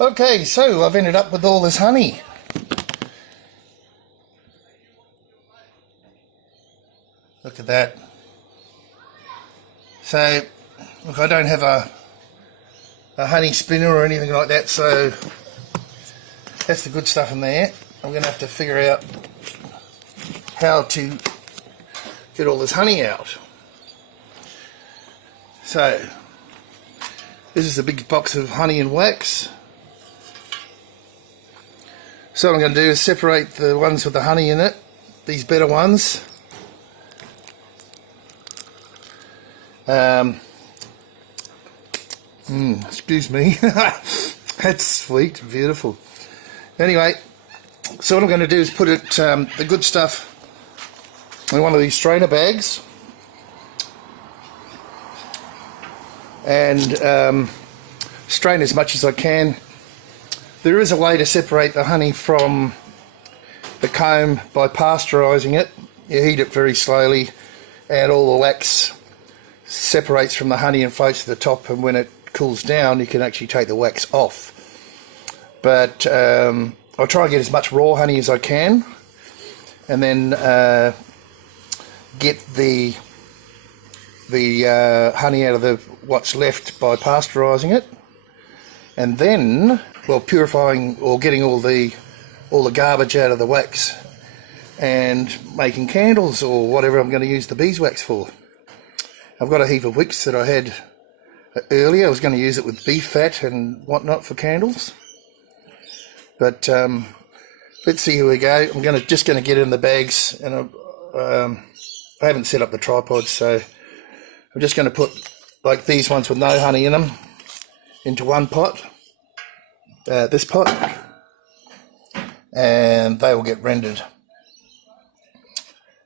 Okay, so I've ended up with all this honey. Look at that. So, look, I don't have a honey spinner or anything like that, so that's the good stuff in there. I'm going to have to figure out how to get all this honey out. So, this is a big box of honey and wax. So what I'm going to do is separate the ones with the honey in it, these better ones. Excuse me. That's sweet, beautiful. Anyway, so what I'm going to do is put it, the good stuff, in one of these strainer bags, and strain as much as I can. There is a way to separate the honey from the comb by pasteurising it. You heat it very slowly and all the wax separates from the honey and floats to the top, and when it cools down you can actually take the wax off. But I'll try and get as much raw honey as I can, and then get the honey out of what's left by pasteurising it, and then, well, purifying or getting all the garbage out of the wax and making candles or whatever I'm going to use the beeswax for. I've got a heap of wicks that I had earlier. I was going to use it with beef fat and whatnot for candles, but let's see, here we go. I'm just going to get in the bags, and I haven't set up the tripod, so I'm just going to put, like these ones with no honey in them, into one pot, this pot, and they will get rendered.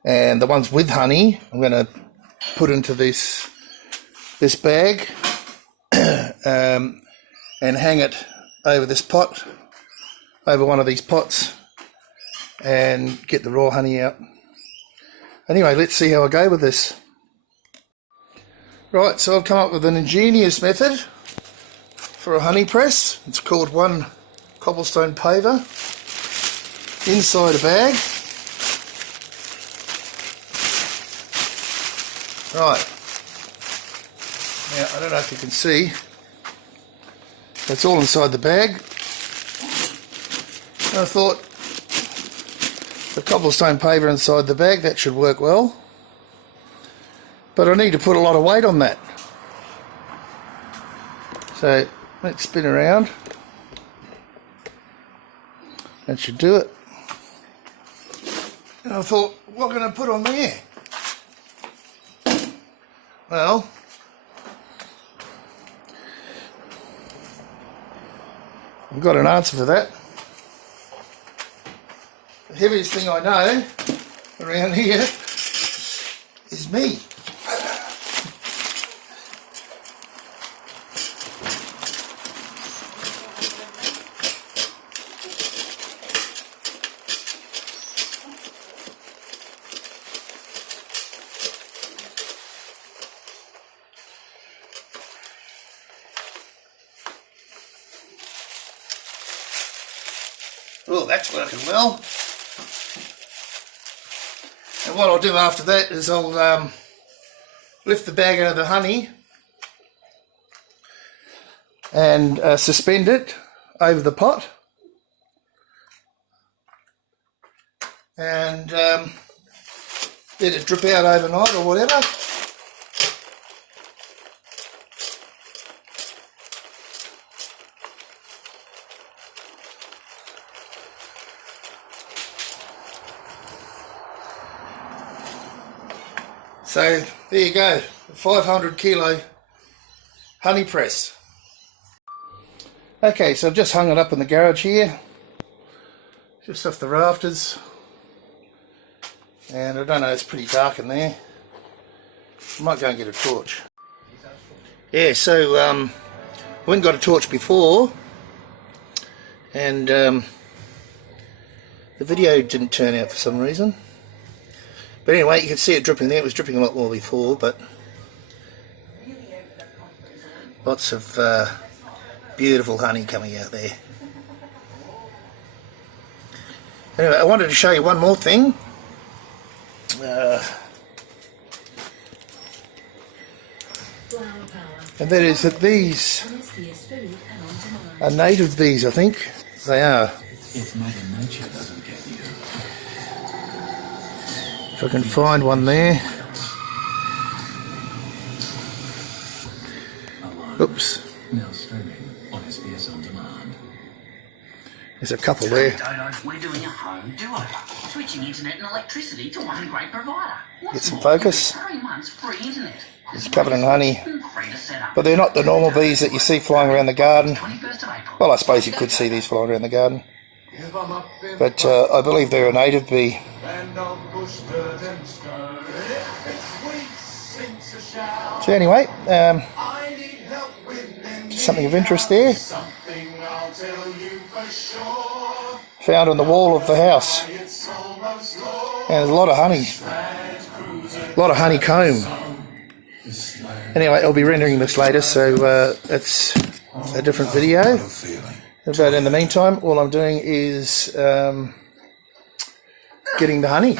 And the ones with honey I'm going to put into this bag and hang it over this pot, over one of these pots, and get the raw honey out. Anyway, let's see how I go with this. Right, so I've come up with an ingenious method for a honey press. It's called one cobblestone paver inside a bag. Right, now I don't know if you can see, that's all inside the bag. And I thought the cobblestone paver inside the bag, that should work well. But I need to put a lot of weight on that. So let's spin around. That should do it. And I thought, what can I put on there? Well, I've got an answer for that. The heaviest thing I know around here is me. Oh, that's working well. And what I'll do after that is I'll lift the bag out of the honey and suspend it over the pot, and let it drip out overnight or whatever. So there you go, a 500 kilo honey press. Okay, so I've just hung it up in the garage here, just off the rafters, and I don't know, it's pretty dark in there. I might go and get a torch. Yeah, so I went and got a torch before, and the video didn't turn out for some reason. But anyway, you can see it dripping there. It was dripping a lot more before, but lots of Beautiful honey coming out there. Anyway, I wanted to show you one more thing. And that is that these are native bees, I think. They are. If Mother Nature doesn't get you. If I can find one there. Oops. Now streaming on SBS On Demand. There's a couple there. Dodo, we're doing a home do-over, switching internet and electricity to one great provider. Get some focus. 3 months free internet. It's covered in honey. Free to set up. But they're not the normal bees that you see flying around the garden. 21st of April. Well, I suppose you could see these flying around the garden. But I believe they're a native bee. So anyway, something of interest there. Found on the wall of the house. And there's a lot of honey. A lot of honeycomb. Anyway, I'll be rendering this later, so it's a different video. But in the meantime, all I'm doing is getting the honey.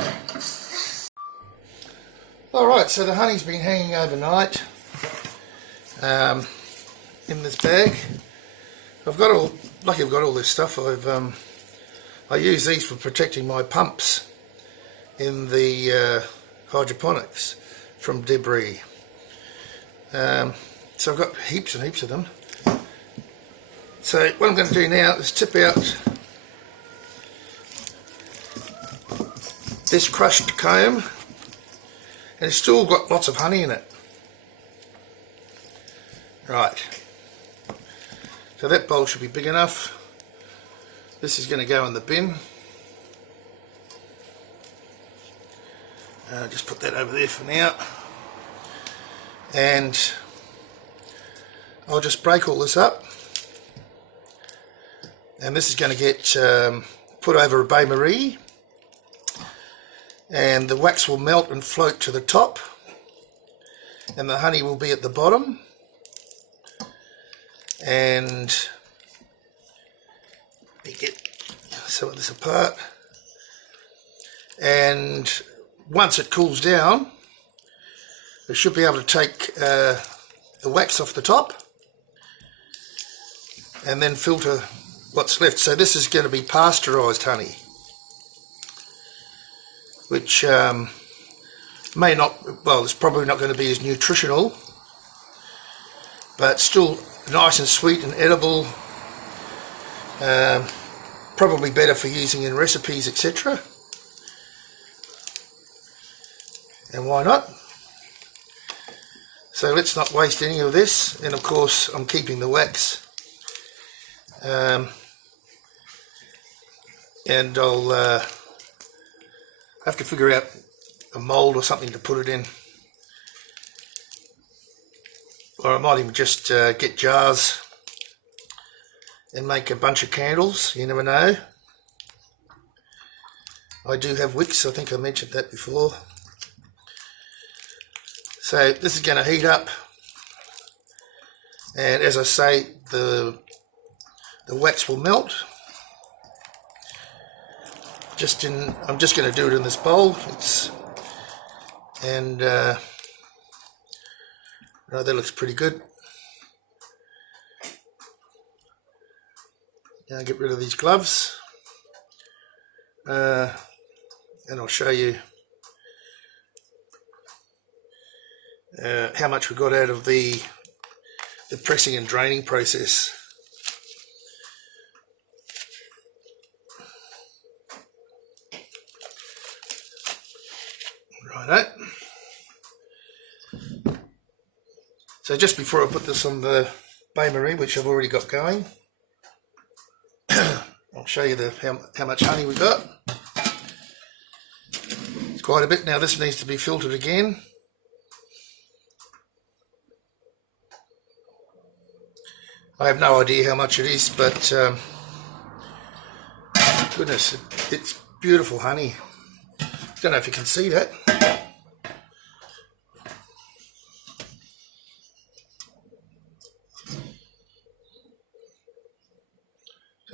Alright, so the honey's been hanging overnight in this bag. I've got all this stuff. I use these for protecting my pumps in the hydroponics from debris. So I've got heaps and heaps of them. So what I'm going to do now is tip out this crushed comb, and it's still got lots of honey in it. Right, so that bowl should be big enough. This is going to go in the bin. Just put that over there for now, and I'll just break all this up, and this is going to get put over a bain-marie, and the wax will melt and float to the top, and the honey will be at the bottom. And let me get some of this apart, and once it cools down, we should be able to take the wax off the top and then filter what's left. So this is going to be pasteurised honey, which may not, well, it's probably not going to be as nutritional, but still nice and sweet and edible. Probably better for using in recipes, etc. And why not? So let's not waste any of this. And of course I'm keeping the wax, and I'll have to figure out a mould or something to put it in, or I might even just get jars and make a bunch of candles. You never know. I do have wicks, I think I mentioned that before. So this is going to heat up, and as I say, the wax will melt. I'm just going to do it in this bowl. That looks pretty good. Now get rid of these gloves, and I'll show you how much we got out of the pressing and draining process. Righto. So just before I put this on the bain-marie, which I've already got going, I'll show you how much honey we got. It's quite a bit. Now this needs to be filtered again. I have no idea how much it is, but goodness, it's beautiful honey. Don't know if you can see that.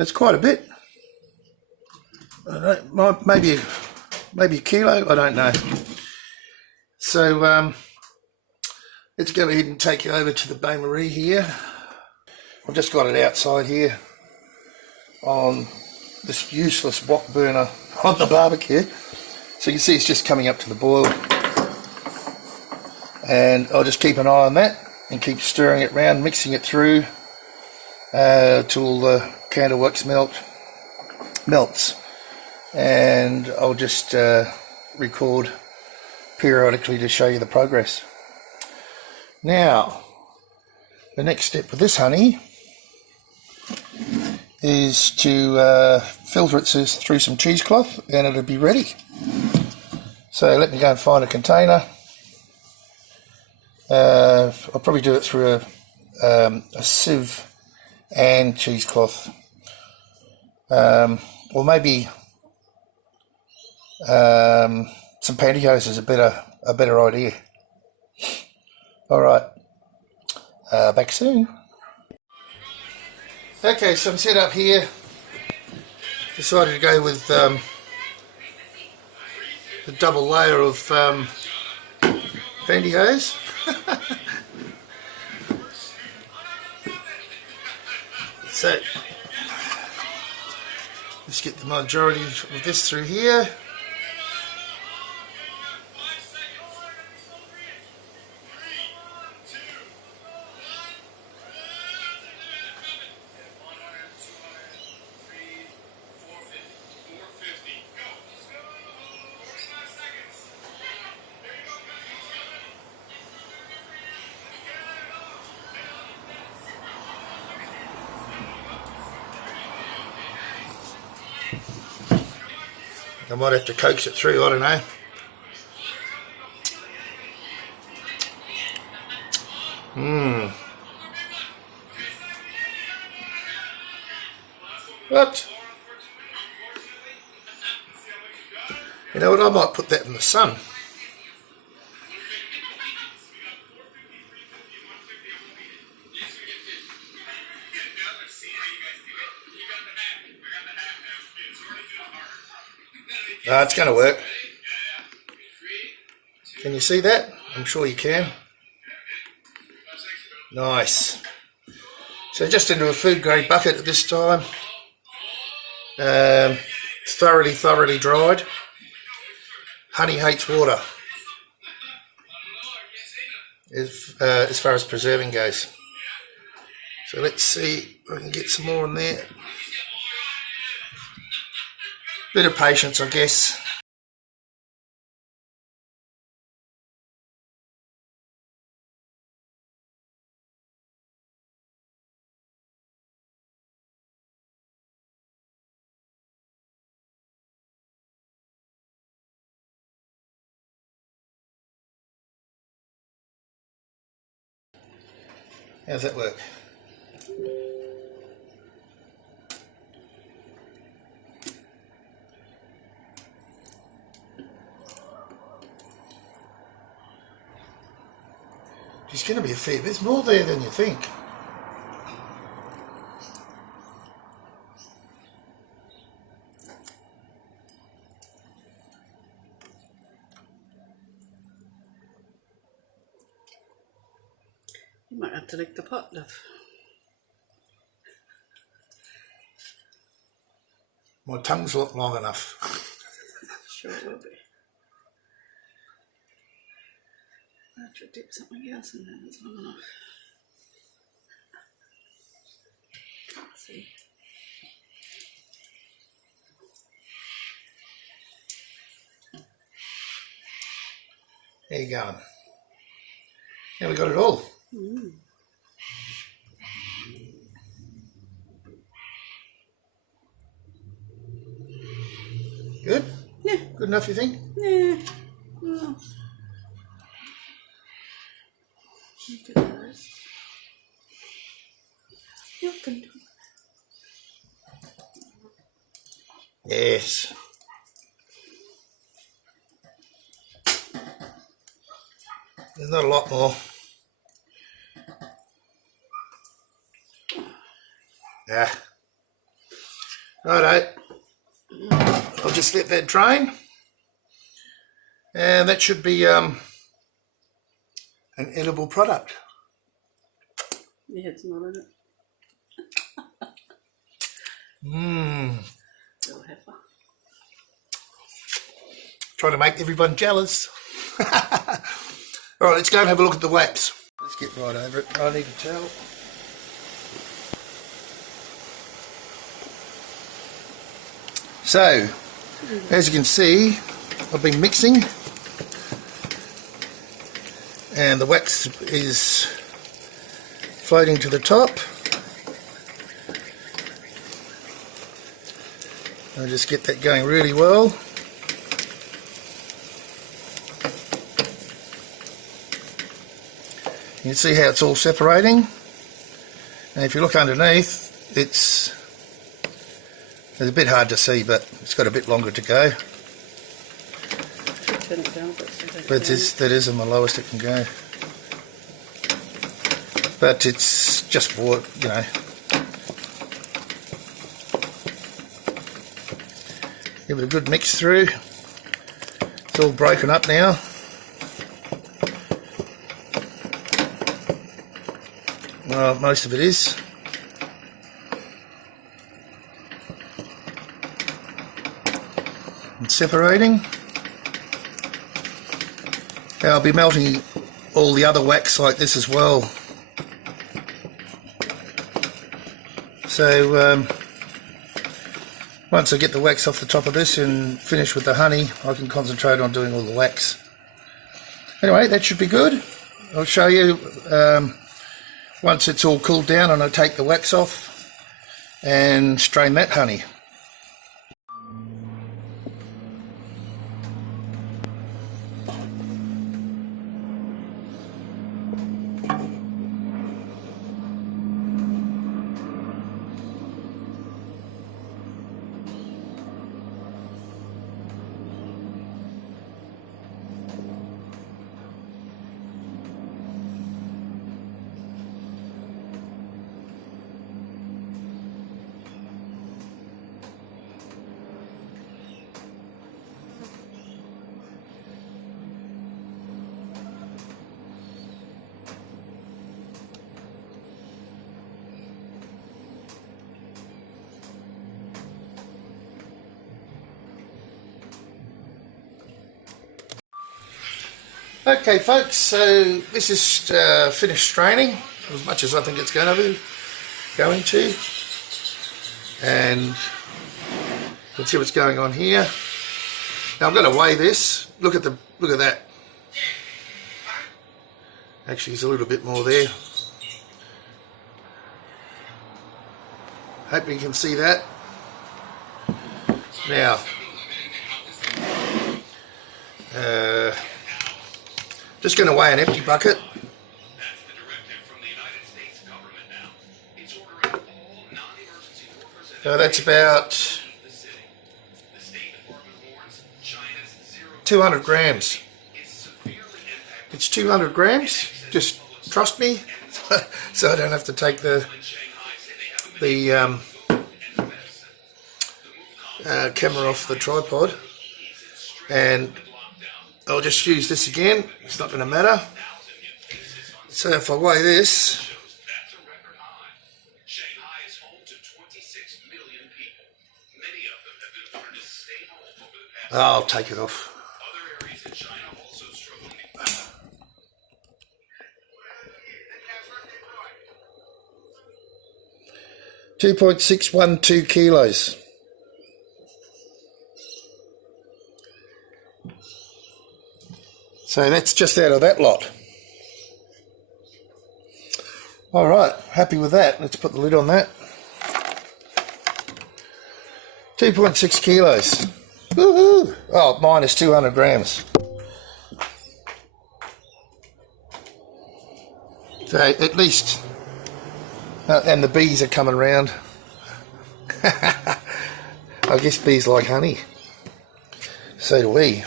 That's quite a bit. I don't know, maybe a kilo, I don't know. So let's go ahead and take you over to the bain-marie here. I've just got it outside here on this useless wok burner on the barbecue. So you can see it's just coming up to the boil. And I'll just keep an eye on that and keep stirring it around, mixing it through till the candle wax melts. And I'll just record periodically to show you the progress. Now, the next step with this honey is to filter it through some cheesecloth and it'll be ready. So let me go and find a container. I'll probably do it through a sieve and cheesecloth, or maybe some pantyhose is a better idea. All right, back soon. Okay, so I'm set up here. Decided to go with the double layer of pantyhose. So let's get the majority of this through here. I might have to coax it through, I don't know. What? You know what, I might put that in the sun. It's going to work. Can you see that? I'm sure you can. Nice. So just into a food grade bucket at this time. Thoroughly dried. Honey hates water, as far as preserving goes. So let's see if I can get some more in there. Bit of patience, I guess. How's that work? There's going to be a fair bit. There's more there than you think. You might have to lick the pot, love. My tongue's not long enough. Sure it will be. I have to dip something else in there that's long enough. Let's see. There you go. Now we got it all. Good? Yeah. Good enough, you think? Yeah. Well, look at those. You can do it. Yes. There's not a lot more. Yeah. Righto. I'll just let that drain. And that should be an edible product. Yeah, it's not in it. Little heifer. Trying to make everyone jealous. Alright, let's go and have a look at the wax. Let's get right over it. I need a towel. So, as you can see, I've been mixing and the wax is floating to the top. I'll just get that going really well. You can see how it's all separating, and if you look underneath, it's a bit hard to see, but it's got a bit longer to go. Turn it down a bit so they But can- that is the lowest it can go. But it's just water, you know. Give it a good mix through. It's all broken up now. Well, most of it is. It's separating. Now I'll be melting all the other wax like this as well. So once I get the wax off the top of this and finish with the honey, I can concentrate on doing all the wax. Anyway, that should be good. I'll show you once it's all cooled down and I take the wax off and strain that honey. Okay folks, so this is finished straining as much as I think it's going to, and you can see what's going on here. Now I'm going to weigh this. Look at that. Actually, there's a little bit more there. Hope you can see that. Now, just going to weigh an empty bucket. So that's about 200 grams. It's 200 grams. Just trust me, so I don't have to take the camera off the tripod. And I'll just use this again. It's not going to matter. So if I weigh this, I'll take it off. 2.612 kilos. So that's just out of that lot. Alright, happy with that. Let's put the lid on that. 2.6 kilos. Woohoo! Oh, mine is 200 grams. So at least, and the bees are coming round. I guess bees like honey. So do we.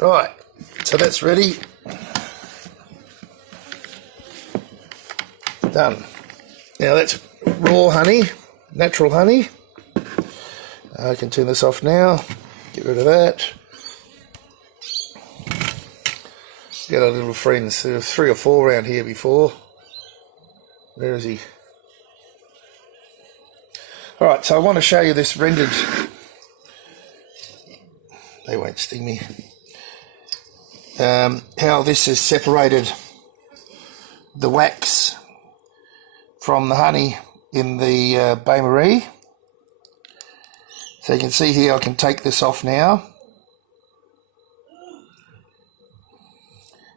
Right, so that's ready. Done. Now that's raw honey, natural honey. I can turn this off now, get rid of that. Get our little friends. There were 3 or 4 around here before. Where is he? Alright, so I want to show you this rendered. They won't sting me. How this has separated the wax from the honey in the bain-marie. So you can see here I can take this off now.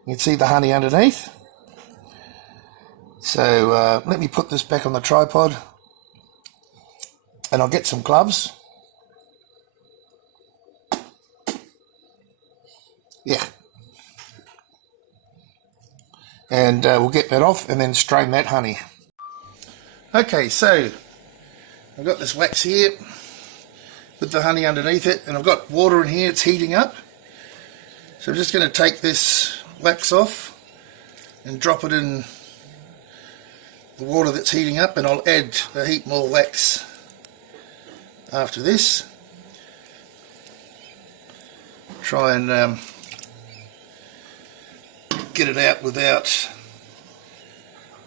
You can see the honey underneath. So let me put this back on the tripod and I'll get some gloves. Yeah. And we'll get that off and then strain that honey. Okay, so I've got this wax here with the honey underneath it, and I've got water in here, it's heating up. So I'm just going to take this wax off and drop it in the water that's heating up, and I'll add a heap more wax after this. Try and get it out without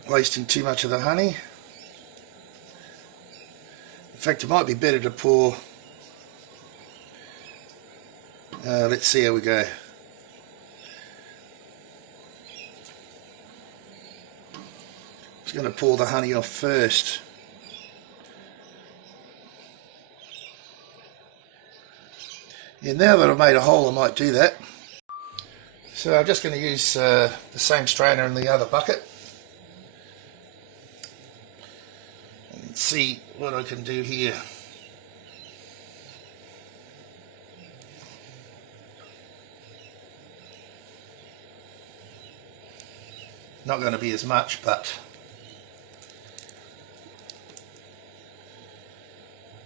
wasting too much of the honey. In fact, it might be better to pour. Let's see how we go. Just going to pour the honey off first. Yeah, now that I've made a hole, I might do that. So I'm just going to use the same strainer in the other bucket and see what I can do here. Not going to be as much, but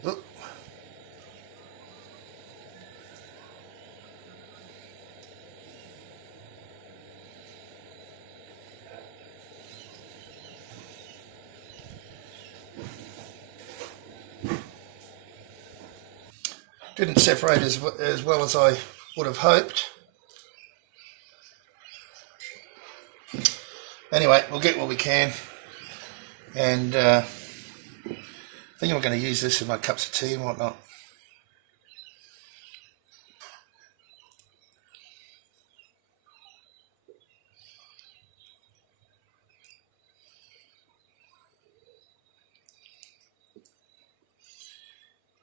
oop. Didn't separate as well as I would have hoped. Anyway, we'll get what we can, and I think I'm going to use this in my cups of tea and whatnot.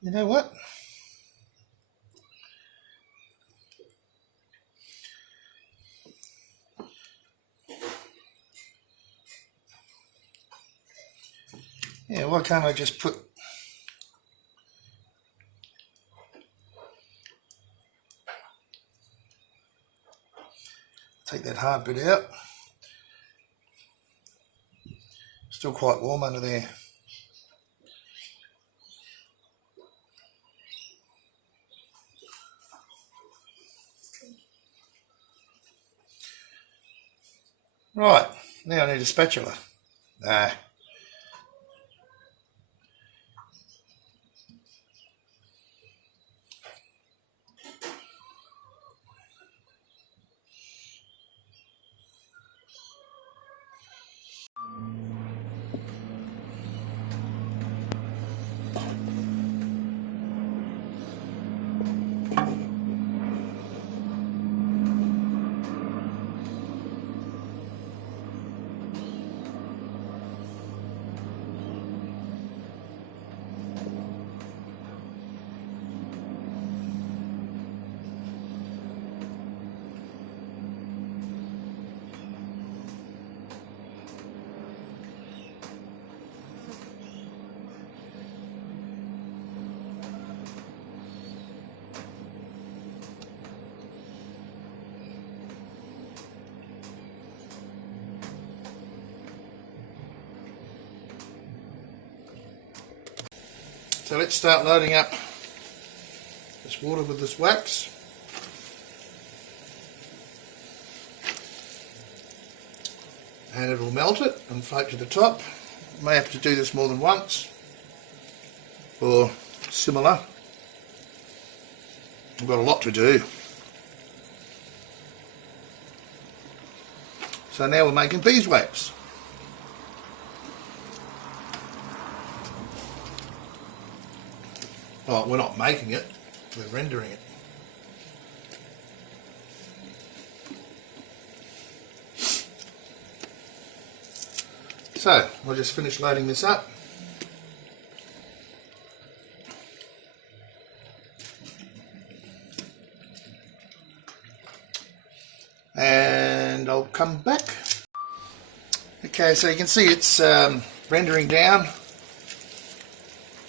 You know what? Yeah, why can't I just take that hard bit out? Still quite warm under there. Right, now I need a spatula. Nah. So let's start loading up this water with this wax. and it will melt it and float to the top. May have to do this more than once or similar. I've got a lot to do. So now we're making beeswax. Oh, we're not making it, we're rendering it. So, I'll just finish loading this up. And I'll come back. Okay, so you can see it's rendering down.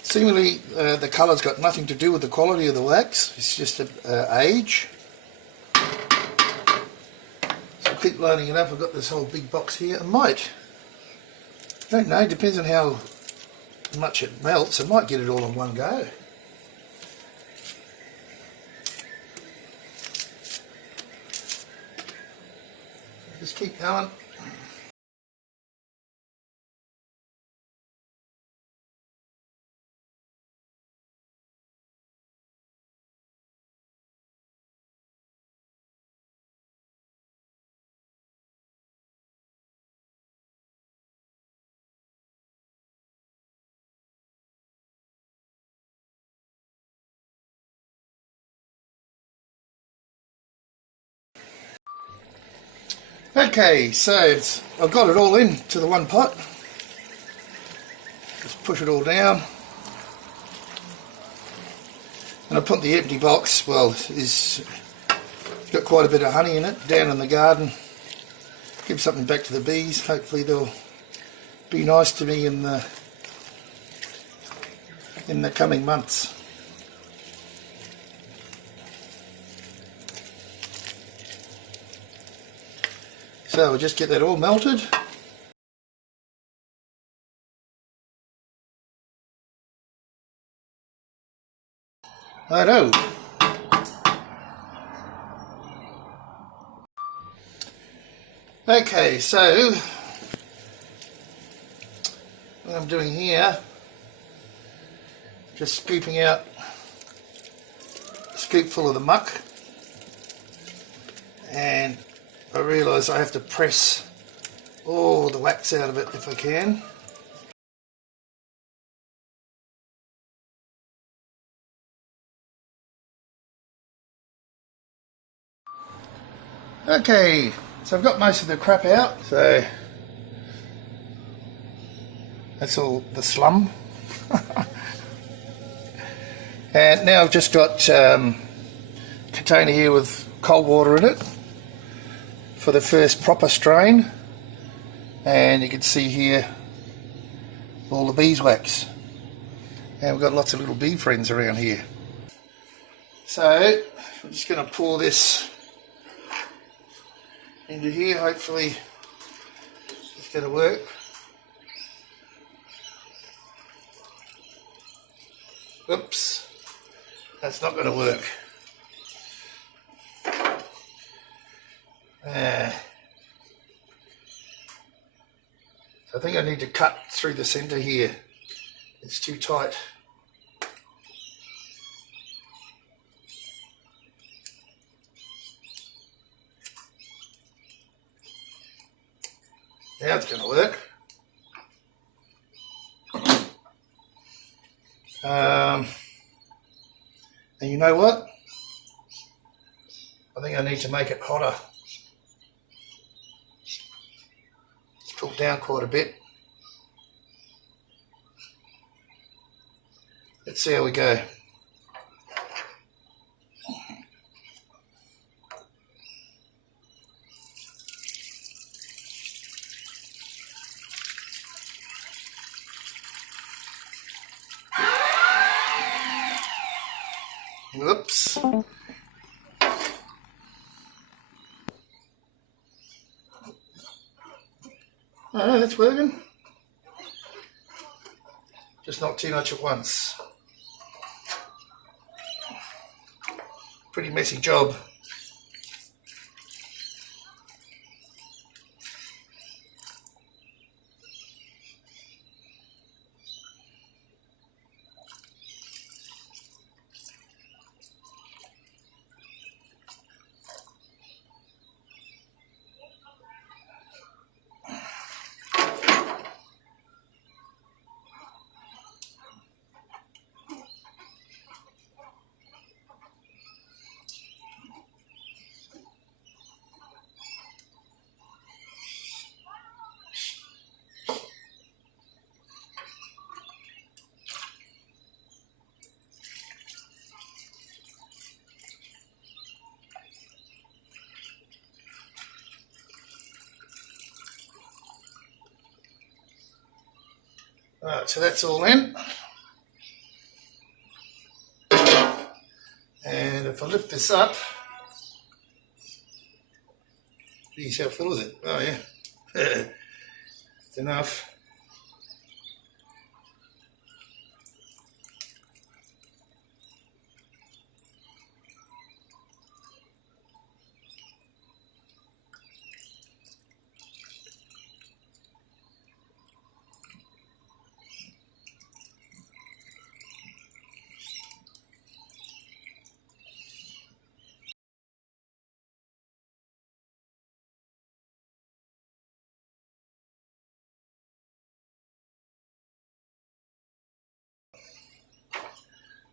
Seemingly the colour's got nothing to do with the quality of the wax, it's just age. So I'll keep loading it up. I've got this whole big box here. I might, I don't know, depends on how much it melts, I might get it all in one go. Just keep going. Okay, so I've got it all into the one pot. Just push it all down. And I put the empty box, well, it's got quite a bit of honey in it, down in the garden. Give something back to the bees. Hopefully they'll be nice to me in the coming months. So we'll just get that all melted. Righto. Okay, so what I'm doing here, just scooping out a scoopful of the muck, and I realise I have to press all the wax out of it if I can. Okay, so I've got most of the crap out, so that's all the slum. And now I've just got a container here with cold water in it for the first proper strain, and you can see here all the beeswax, and we've got lots of little bee friends around here. So I'm just going to pour this into here. Hopefully it's going to work. Oops, that's not going to work. I think I need to cut through the centre here. It's too tight. Now it's going to work. And you know what? I think I need to make it hotter. It's cooled down quite a bit. Let's see how we go. Whoops. Oh, that's working. Just not too much at once. Pretty messy job. Right, so that's all in. And if I lift this up, geez, how full is it? Oh yeah, it's enough.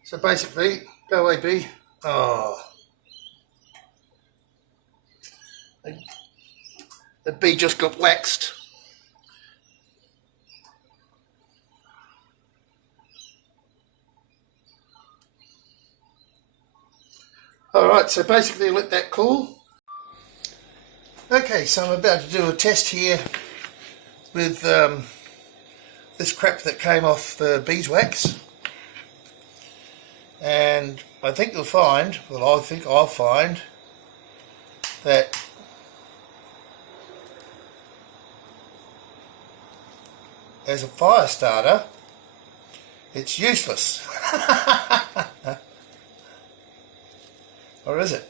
So basically, go away bee. Oh, the bee just got waxed. Alright, so basically let that cool. Okay, so I'm about to do a test here with this crap that came off the beeswax. And I think you'll find, well I think I'll find, that as a fire starter, it's useless. Or is it?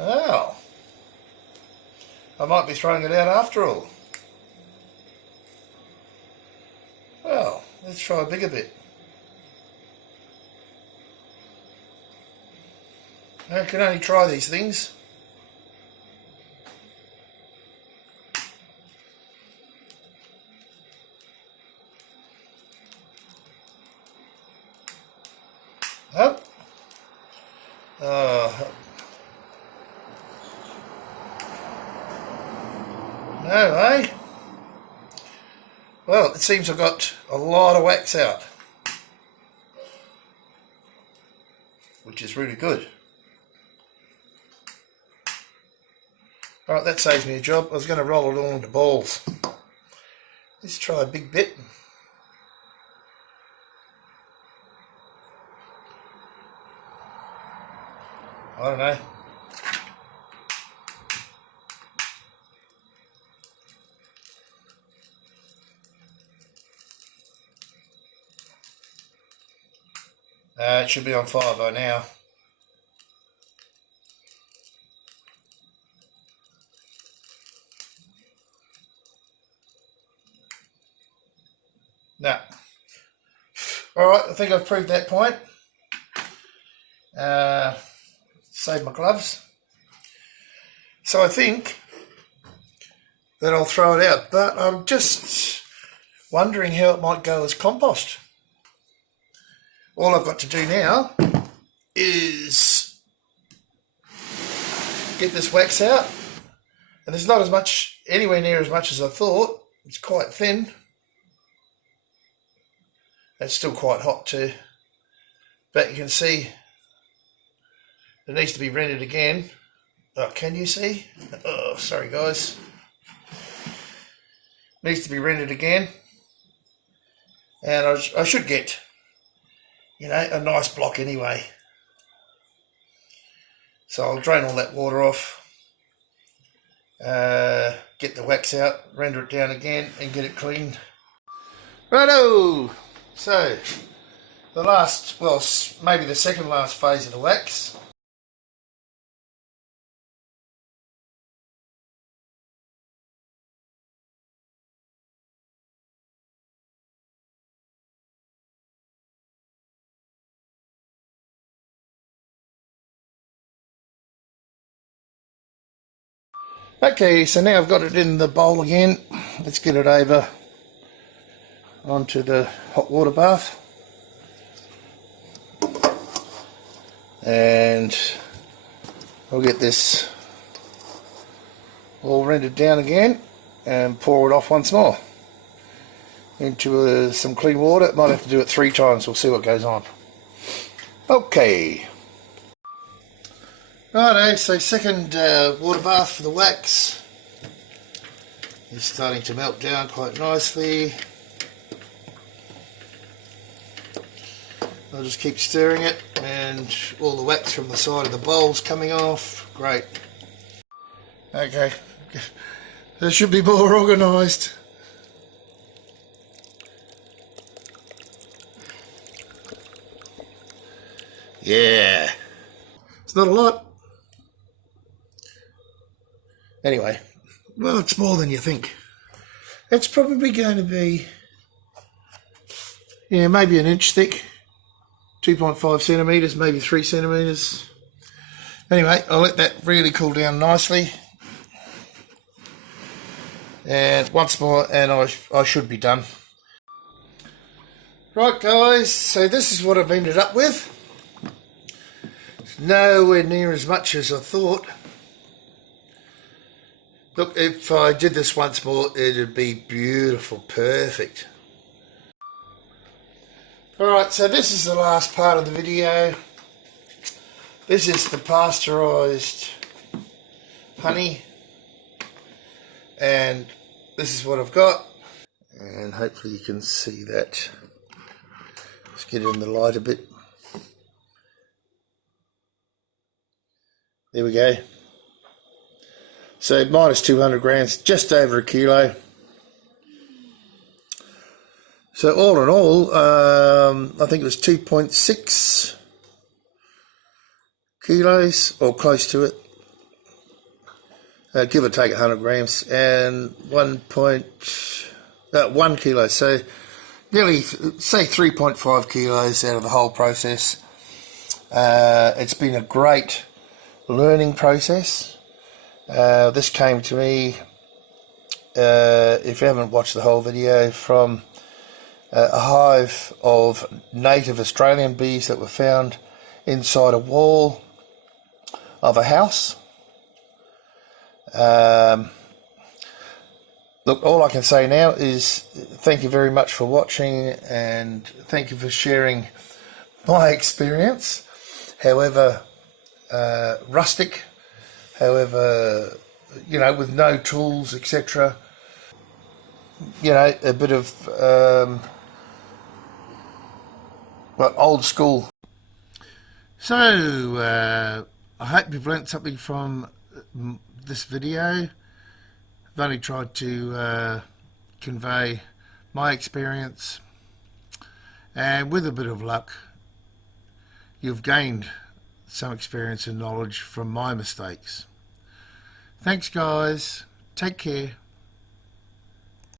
Oh, I might be throwing it out after all. Well, let's try a bigger bit. I can only try these things. Oh. No, eh? Well, it seems I've got a lot of wax out, which is really good. Alright, that saves me a job. I was going to roll it all into balls. Let's try a big bit. I don't know. It should be on fire by now. No. Alright, I think I've proved that point. Save my gloves. So I think that I'll throw it out, but I'm just wondering how it might go as compost. All I've got to do now is get this wax out, and there's not as much, anywhere near as much as I thought. It's quite thin. It's still quite hot too, but you can see it needs to be rendered again. Oh, can you see? Oh, sorry guys. Needs to be rendered again, and I should get, you know, a nice block anyway. So I'll drain all that water off, get the wax out, render it down again, and get it cleaned. Righto! So, the last, well, maybe the second last phase of the wax. Okay, so now I've got it in the bowl again. Let's get it over onto the hot water bath. And I'll get this all rendered down again and pour it off once more into some clean water. Might have to do it 3 times, we'll see what goes on. Okay. Righto, so second water bath for the wax is starting to melt down quite nicely. I'll just keep stirring it, and all the wax from the side of the bowl's coming off. Great. Okay, this should be more organised. Yeah, it's not a lot. Anyway, well, it's more than you think. It's probably going to be, yeah, maybe an inch thick, 2.5 centimetres, maybe 3 centimetres. Anyway, I'll let that really cool down nicely. And once more, and I should be done. Right, guys, so this is what I've ended up with. It's nowhere near as much as I thought. Look, if I did this once more, it'd be beautiful, perfect. Alright, so this is the last part of the video. This is the pasteurised honey, and this is what I've got, and hopefully you can see that. Let's get it in the light a bit. There we go. So minus 200 grams, just over a kilo. So all in all, I think it was 2.6 kilos, or close to it. Give or take 100 grams, and 1 kilo. So nearly, say 3.5 kilos out of the whole process. It's been a great learning process. This came to me, if you haven't watched the whole video, from a hive of native Australian bees that were found inside a wall of a house. Look, all I can say now is thank you very much for watching, and thank you for sharing my experience, however rustic, however, you know, with no tools, etc. You know, a bit of well, old school. So I hope you've learnt something from this video. I've only tried to convey my experience, and with a bit of luck you've gained some experience and knowledge from my mistakes. Thanks guys, take care.